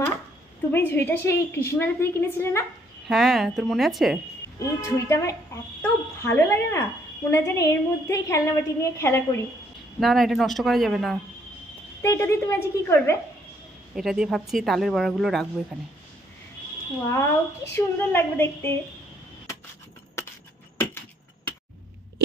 মা, তুমি এই ঝুড়িটা সেই কৃষি মেলা থেকে কিনেছিলে না? হ্যাঁ, তোর মনে আছে? এই ঝুড়িটা আমার এত ভালো লাগে না, মনে হয় যেন এর মধ্যেই খেলনাবাটি নিয়ে খেলা করি। না না, এটা নষ্ট করা যাবে না। তো এটা দিয়ে তুমি আজকে কি করবে? এটা দিয়ে ভাবছি তালের বড়াগুলো রাখবো এখানে। ওয়াও, কি সুন্দর লাগবে দেখতে।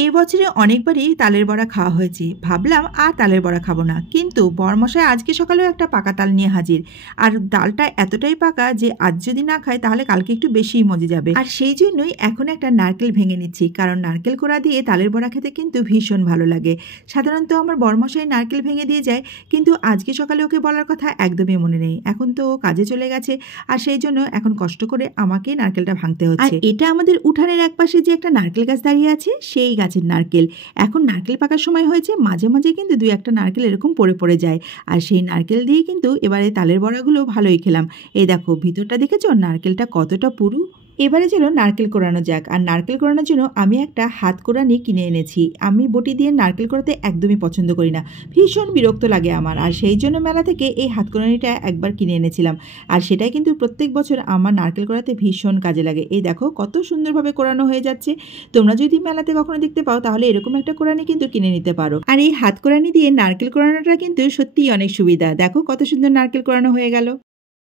এই বছরে অনেকবারই তালের বড়া খাওয়া হয়েছে, ভাবলাম আর তালের বড়া খাবো না, কিন্তু বরমশাই আজকে সকালেও একটা পাকা তাল নিয়ে হাজির। আর ডালটা এতটাই পাকা যে আজ যদি না খাই তাহলে কালকে একটু বেশিই মজে যাবে। আর সেই জন্যই এখন একটা নারকেল ভেঙে নিচ্ছি, কারণ নারকেল কোড়া দিয়ে তালের বড়া খেতে কিন্তু ভীষণ ভালো লাগে। সাধারণত আমার বরমশাই নারকেল ভেঙে দিয়ে যায়, কিন্তু আজকে সকালে ওকে বলার কথা একদমই মনে নেই। এখন তো ও কাজে চলে গেছে, আর সেই জন্য এখন কষ্ট করে আমাকেই নারকেলটা ভাঙতে হচ্ছে। আর এটা আমাদের উঠানের একপাশে যে একটা নারকেল গাছ দাঁড়িয়ে আছে, সেই গাছের নারকেল। এখন নারকেল পাকার সময় হয়েছে, মাঝে মাঝে কিন্তু দুই একটা নারকেল এরকম পড়ে যায়। আর সেই নারকেল দিয়ে কিন্তু এবারে তালের বড়াগুলো ভালোই খেলাম। এই দেখো ভিতরটা দেখেছো নারকেলটা কতটা পুরু। এবারে যেন নারকেল কোড়ানো যাক। আর নারকেল কোড়ানোর জন্য আমি একটা হাত কোড়ানি কিনে এনেছি। আমি বটি দিয়ে নারকেল কোড়াতে একদমই পছন্দ করি না, ভীষণ বিরক্ত লাগে আমার। আর সেই জন্য মেলা থেকে এই হাত কোড়ানিটা একবার কিনে এনেছিলাম, আর সেটাই কিন্তু প্রত্যেক বছর আমার নারকেল কোড়াতে ভীষণ কাজে লাগে। এই দেখো কত সুন্দরভাবে কোড়ানো হয়ে যাচ্ছে। তোমরা যদি মেলাতে কখনো দেখতে পাও তাহলে এরকম একটা কোড়ানি কিন্তু কিনে নিতে পারো। আর এই হাত কোড়ানি দিয়ে নারকেল কোড়ানোটা কিন্তু সত্যিই অনেক সুবিধা। দেখো কত সুন্দর নারকেল কোড়ানো হয়ে গেল।